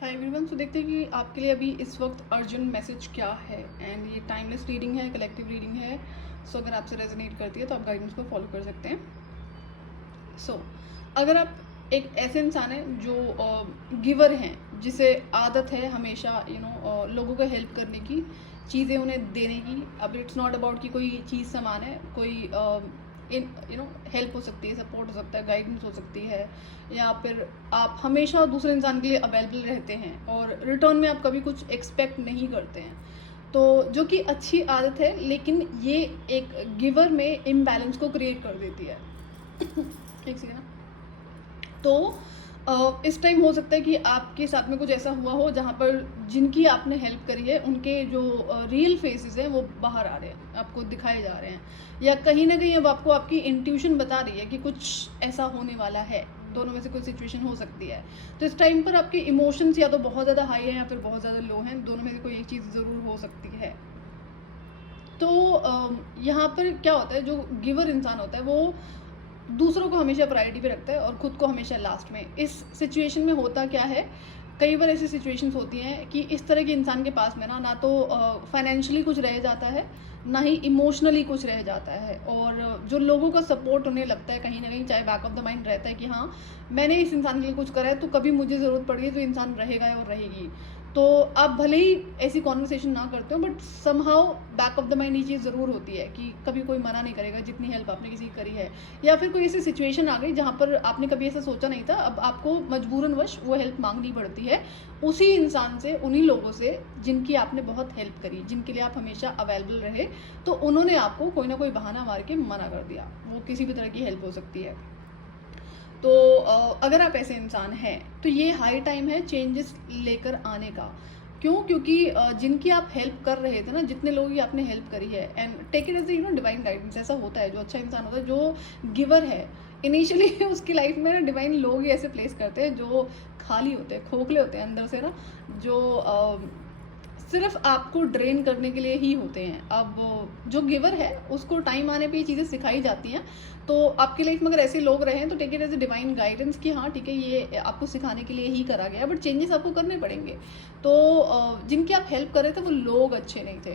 Hi everyone. सो देखते हैं कि आपके लिए अभी इस वक्त अर्जेंट मैसेज क्या है। एंड ये टाइमलेस रीडिंग है, कलेक्टिव रीडिंग है। सो अगर आपसे रेजोनेट करती है तो आप गाइडेंस को फॉलो कर सकते हैं। सो अगर आप एक ऐसे इंसान हैं जो गिवर हैं, जिसे आदत है हमेशा लोगों को हेल्प करने की, चीज़ें उन्हें देने की। अब इट्स नॉट अबाउट कि कोई चीज़ सामान है, कोई हेल्प हो सकती है, सपोर्ट हो सकता है, गाइडेंस हो सकती है, या फिर आप हमेशा दूसरे इंसान के लिए अवेलेबल रहते हैं और रिटर्न में आप कभी कुछ एक्सपेक्ट नहीं करते हैं। तो जो कि अच्छी आदत है, लेकिन ये एक गिवर में इम्बैलेंस को क्रिएट कर देती है। एक सेकेंड। तो इस टाइम हो सकता है कि आपके साथ में कुछ ऐसा हुआ हो जहाँ पर जिनकी आपने हेल्प करी है उनके जो रियल फेसेस हैं वो बाहर आ रहे हैं, आपको दिखाए जा रहे हैं, या कहीं ना कहीं अब आपको आपकी इंट्यूशन बता रही है कि कुछ ऐसा होने वाला है। दोनों में से कोई सिचुएशन हो सकती है। तो इस टाइम पर आपके इमोशंस या तो बहुत ज़्यादा हाई हैं या फिर बहुत ज़्यादा लो हैं। दोनों में से कोई एक चीज़ ज़रूर हो सकती है। तो यहाँ पर क्या होता है, जो गिवर इंसान होता है वो दूसरों को हमेशा प्रायोरिटी पे रखता है और ख़ुद को हमेशा लास्ट में। इस सिचुएशन में होता क्या है, कई बार ऐसी सिचुएशंस होती हैं कि इस तरह के इंसान के पास में ना तो फाइनेंशियली कुछ रह जाता है, ना ही इमोशनली कुछ रह जाता है। और जो लोगों का सपोर्ट उन्हें लगता है कहीं ना कहीं, चाहे बैक ऑफ द माइंड रहता है कि हाँ मैंने इस इंसान के लिए कुछ करा है, तो कभी मुझे ज़रूरत पड़ेगी तो इंसान रहेगा और रहेगी। तो आप भले ही ऐसी कॉन्वर्सेशन ना करते हो, but somehow back of the mind ये चीज़ ज़रूर होती है कि कभी कोई मना नहीं करेगा जितनी हेल्प आपने किसी की करी है। या फिर कोई ऐसी सिचुएशन आ गई जहाँ पर आपने कभी ऐसा सोचा नहीं था, अब आपको मजबूरनवश वो हेल्प मांगनी पड़ती है उसी इंसान से, उन्हीं लोगों से जिनकी आपने बहुत हेल्प करी, जिनके लिए आप हमेशा अवेलेबल रहे। तो उन्होंने आपको कोई ना कोई बहाना मार के मना कर दिया। वो किसी भी तरह की हेल्प हो सकती है। तो अगर आप ऐसे इंसान हैं तो ये हाई टाइम है चेंजेस लेकर आने का। क्यों? क्योंकि जिनकी आप हेल्प कर रहे थे ना, जितने लोगों की आपने हेल्प करी है, and take it as divine guidance. ऐसा होता है, जो अच्छा इंसान होता है, जो गिवर है, इनिशियली उसकी लाइफ में ना डिवाइन लोग ही ऐसे प्लेस करते हैं जो खाली होते हैं, खोखले होते हैं अंदर से ना, जो सिर्फ आपको ड्रेन करने के लिए ही होते हैं। अब जो गिवर है उसको टाइम आने पे ये चीज़ें सिखाई जाती हैं। तो आपकी लाइफ में अगर ऐसे लोग रहे हैं तो take it as a divine guidance कि हाँ ठीक है, ये आपको सिखाने के लिए ही करा गया, बट चेंजेस आपको करने पड़ेंगे। तो जिनकी आप हेल्प कर रहे थे वो लोग अच्छे नहीं थे।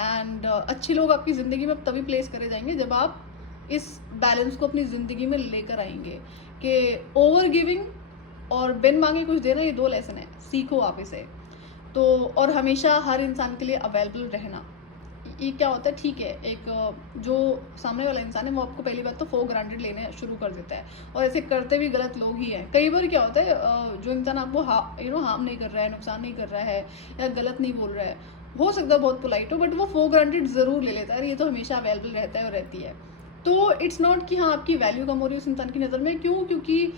एंड अच्छे लोग आपकी ज़िंदगी में अब तभी प्लेस करे जाएंगे जब आप इस बैलेंस को अपनी ज़िंदगी में लेकर आएंगे। कि ओवर गिविंग और बिन मांगे कुछ देना, ये दो लेसन है, सीखो आप इसे। तो और हमेशा हर इंसान के लिए अवेलेबल रहना। ये क्या होता है, ठीक है, एक जो सामने वाला इंसान है वो आपको पहली बात तो फॉर ग्रांटेड लेने शुरू कर देता है, और ऐसे करते भी गलत लोग ही हैं। कई बार क्या होता है, जो इंसान आपको हार्म नहीं कर रहा है, नुकसान नहीं कर रहा है, या गलत नहीं बोल रहा है, हो सकता है बहुत पोलाइट हो, बट वो फॉर ग्रांटेड ज़रूर ले लेता है। ये तो हमेशा अवेलेबल रहता है और रहती है। तो इट्स नॉट कि हाँ आपकी वैल्यू कम हो रही है उस इंसान की नज़र में। क्यों? क्योंकि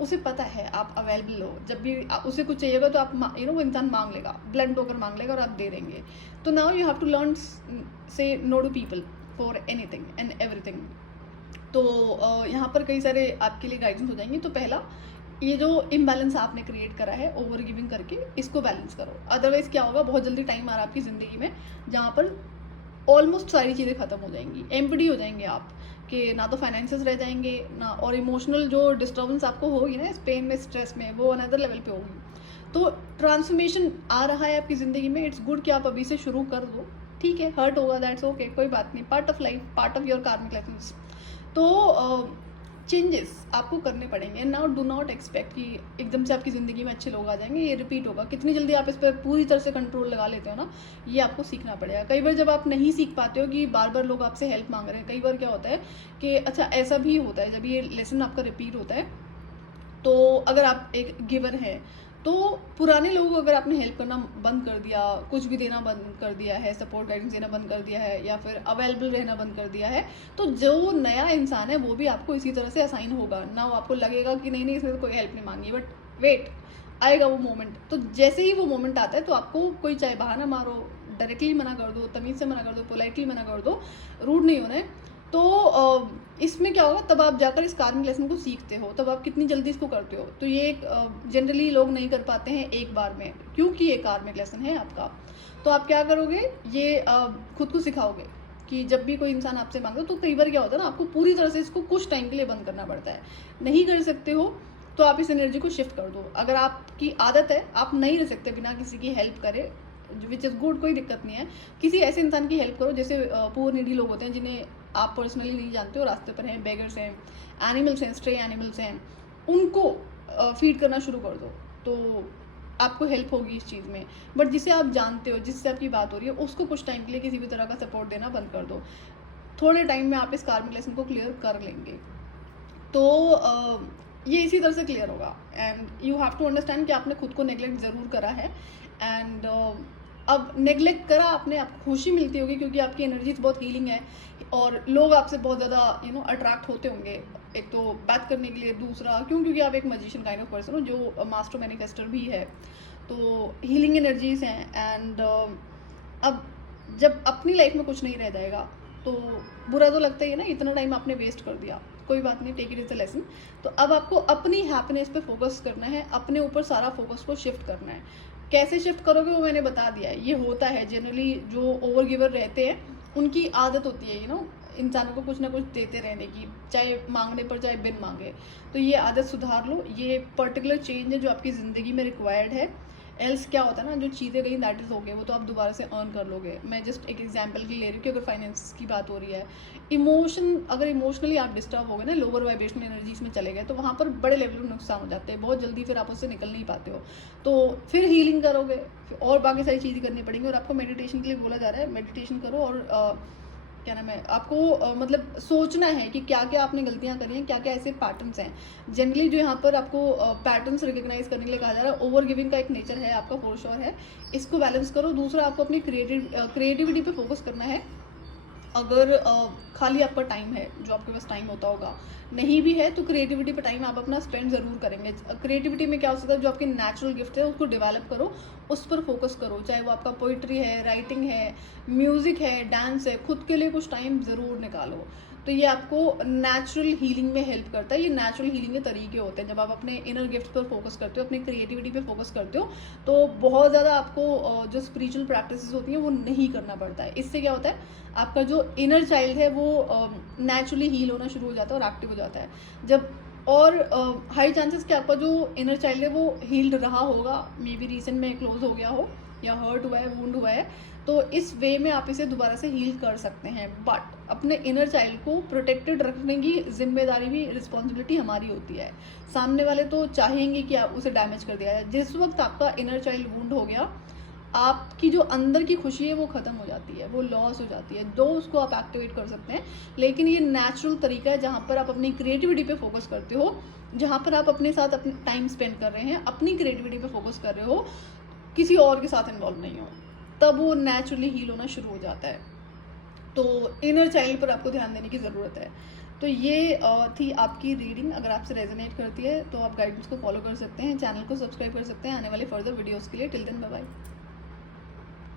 उसे पता है आप अवेलेबल हो। जब भी उसे कुछ चाहिएगा तो आप वो इंसान मांग लेगा, ब्लंट होकर मांग लेगा और आप दे देंगे। तो now you have to learn say no to people for anything and everything. तो यहाँ पर कई सारे आपके लिए गाइडेंस हो जाएंगे। तो पहला, ये जो इम्बैलेंस आपने क्रिएट करा है ओवर गिविंग करके, इसको बैलेंस करो। अदरवाइज क्या होगा, बहुत जल्दी टाइम आ रहा है आपकी ज़िंदगी में जहाँ पर ऑलमोस्ट सारी चीज़ें ख़त्म हो जाएंगी, एम्प्टी हो जाएंगे आप, कि ना तो फाइनेंसेस रह जाएंगे ना, और इमोशनल जो डिस्टर्बेंस आपको होगी ना, इस पेन में, स्ट्रेस में, वो अनदर लेवल पे होगी। तो ट्रांसफॉर्मेशन आ रहा है आपकी ज़िंदगी में। इट्स गुड कि आप अभी से शुरू कर दो। ठीक है, हर्ट होगा, दैट्स ओके, कोई बात नहीं, part of life, part of your कार्मिक लेसन्स। तो चेंजेस आपको करने पड़ेंगे। And now do not expect कि एकदम से आपकी ज़िंदगी में अच्छे लोग आ जाएंगे। ये रिपीट होगा। कितनी जल्दी आप इस पर पूरी तरह से कंट्रोल लगा लेते हो ना, ये आपको सीखना पड़ेगा। कई बार जब आप नहीं सीख पाते हो कि बार बार लोग आपसे हेल्प मांग रहे हैं, कई बार क्या होता है कि अच्छा ऐसा भी होता है, जब ये लेसन आपका रिपीट होता है, तो अगर आप एक गिवर हैं तो पुराने लोगों को अगर आपने हेल्प करना बंद कर दिया, कुछ भी देना बंद कर दिया है, सपोर्ट गाइडेंस देना बंद कर दिया है, या फिर अवेलेबल रहना बंद कर दिया है, तो जो नया इंसान है वो भी आपको इसी तरह से असाइन होगा ना। वो आपको लगेगा कि नहीं नहीं, इसने तो कोई हेल्प नहीं मांगी, बट वेट, आएगा वो मोमेंट। तो जैसे ही वो मोमेंट आता है तो आपको कोई चाहे बहाना मारो, डायरेक्टली मना कर दो, तमीज़ से मना कर दो, पोलाइटली मना कर दो, रूड नहीं होना है। तो इसमें क्या होगा, तब आप जाकर इस कार्मिक लेसन को सीखते हो, तब आप कितनी जल्दी इसको करते हो। तो ये जनरली लोग नहीं कर पाते हैं एक बार में, क्योंकि ये कार्मिक लेसन है आपका। तो आप क्या करोगे, ये खुद को सिखाओगे कि जब भी कोई इंसान आपसे मांगता, तो कई बार क्या होता है ना, आपको पूरी तरह से इसको कुछ टाइम के लिए बंद करना पड़ता है। नहीं कर सकते हो तो आप इस एनर्जी को शिफ्ट कर दो। अगर आपकी आदत है आप नहीं रह सकते बिना किसी की हेल्प करे, विच इज़ गुड, कोई दिक्कत नहीं है। किसी ऐसे इंसान की हेल्प करो, जैसे पुअर नीडी लोग होते हैं जिन्हें आप पर्सनली नहीं जानते हो, रास्ते पर हैं, बेगर्स हैं, एनिमल्स हैं, स्ट्रे एनिमल्स हैं, उनको फीड करना शुरू कर दो, तो आपको हेल्प होगी इस चीज़ में। बट जिसे आप जानते हो, जिससे आपकी बात हो रही है, उसको कुछ टाइम के लिए किसी भी तरह का सपोर्ट देना बंद कर दो। थोड़े टाइम में आप इस कार्मिक लेसन को क्लियर कर लेंगे। तो ये इसी तरह से क्लियर होगा। And you have to understand कि आपने खुद को नेग्लेक्ट ज़रूर करा है। एंड अब नेग्लेक्ट करा आपने, आपको खुशी मिलती होगी क्योंकि आपकी एनर्जीज बहुत हीलिंग है और लोग आपसे बहुत ज़्यादा अट्रैक्ट होते होंगे, एक तो बात करने के लिए, दूसरा क्योंकि आप एक मजिशियन काइंड ऑफ पर्सन हो जो मास्टर मैनिफेस्टर भी है, तो हीलिंग एनर्जीज हैं। एंड अब जब अपनी लाइफ में कुछ नहीं रह जाएगा तो बुरा तो लगता ही है ना, इतना टाइम आपने वेस्ट कर दिया। कोई बात नहीं, take it is a lesson. तो अब आपको अपनी हैप्पीनेस पे फोकस करना है, अपने ऊपर सारा फोकस को शिफ्ट करना है। कैसे शिफ्ट करोगे वो मैंने बता दिया है। ये होता है जनरली जो ओवर गिवर रहते हैं उनकी आदत होती है इंसानों को कुछ ना कुछ देते रहने की, चाहे मांगने पर चाहे बिन मांगे। तो ये आदत सुधार लो, ये पर्टिकुलर चेंज है जो आपकी ज़िंदगी में रिक्वायर्ड है। एल्स क्या होता है ना, जो चीज़ें गई दैट इज़ हो गए, वो तो आप दोबारा से अर्न कर लोगे। मैं जस्ट एक एग्जांपल की ले रही हूँ कि अगर फाइनेंस की बात हो रही है, अगर इमोशनली आप डिस्टर्ब हो गए ना, लोअर वाइब्रेशनल एनर्जीज में चले गए, तो वहाँ पर बड़े लेवल में नुकसान हो जाते हैं बहुत जल्दी, फिर आप उससे निकल नहीं पाते हो। तो फिर हीलिंग करोगे, फिर और बाकी सारी चीज़ें करनी पड़ेंगी। और आपको मेडिटेशन के लिए बोला जा रहा है, मेडिटेशन करो और क्या नाम है, आपको मतलब सोचना है कि क्या क्या आपने गलतियां करी हैं, क्या क्या ऐसे पैटर्न्स हैं। जनरली जो यहाँ पर आपको पैटर्न्स रिकग्नाइज करने के लिए कहा जा रहा है, ओवर गिविंग का एक नेचर है आपका, फॉर श्योर है, इसको बैलेंस करो। दूसरा, आपको अपनी क्रिएटिविटी पे फोकस करना है। अगर खाली आपका टाइम है, जो आपके पास टाइम होता होगा, नहीं भी है तो क्रिएटिविटी पे टाइम आप अपना स्पेंड ज़रूर करेंगे। क्रिएटिविटी में क्या हो सकता है, जो आपकी नेचुरल गिफ्ट है उसको डेवलप करो, उस पर फोकस करो, चाहे वो आपका पोइट्री है, राइटिंग है, म्यूज़िक है, डांस है, खुद के लिए कुछ टाइम ज़रूर निकालो। तो ये आपको नेचुरल हीलिंग में हेल्प करता है। ये नेचुरल हीलिंग के तरीके होते हैं। जब आप अपने इनर गिफ्ट पर फोकस करते हो, अपनी क्रिएटिविटी पे फोकस करते हो, तो बहुत ज़्यादा आपको जो स्पिरिचुअल प्रैक्टिसेस होती हैं वो नहीं करना पड़ता है। इससे क्या होता है, आपका जो इनर चाइल्ड है वो नेचुरली हील होना शुरू हो जाता है और एक्टिव हो जाता है। जब और हाई चांसेस कि आपका जो इनर चाइल्ड है वो हील्ड रहा होगा, मे बी रिसेंट में क्लोज हो गया हो या हर्ट हुआ है, वुंड हुआ है, तो इस वे में आप इसे दोबारा से हील कर सकते हैं। बट अपने इनर चाइल्ड को प्रोटेक्टेड रखने की जिम्मेदारी भी, रिस्पॉन्सिबिलिटी हमारी होती है। सामने वाले तो चाहेंगे कि आप उसे डैमेज कर दिया जाए। जिस वक्त आपका इनर चाइल्ड वुंड हो गया, आपकी जो अंदर की खुशी है वो ख़त्म हो जाती है, वो लॉस हो जाती है। दो उसको आप एक्टिवेट कर सकते हैं, लेकिन ये नेचुरल तरीका है जहाँ पर आप अपनी क्रिएटिविटी पे फोकस करते हो, जहाँ पर आप अपने साथ अपनी टाइम स्पेंड कर रहे हैं, अपनी क्रिएटिविटी पे फोकस कर रहे हो, किसी और के साथ इन्वॉल्व नहीं हो, तब वो नेचुरली हील होना शुरू हो जाता है। तो इनर चाइल्ड पर आपको ध्यान देने की ज़रूरत है। तो ये थी आपकी रीडिंग। अगर आपसे रेजोनेट करती है तो आप गाइडेंस को फॉलो कर सकते हैं, चैनल को सब्सक्राइब कर सकते हैं आने वाले फर्दर वीडियोज़ के लिए। Till then bye bye.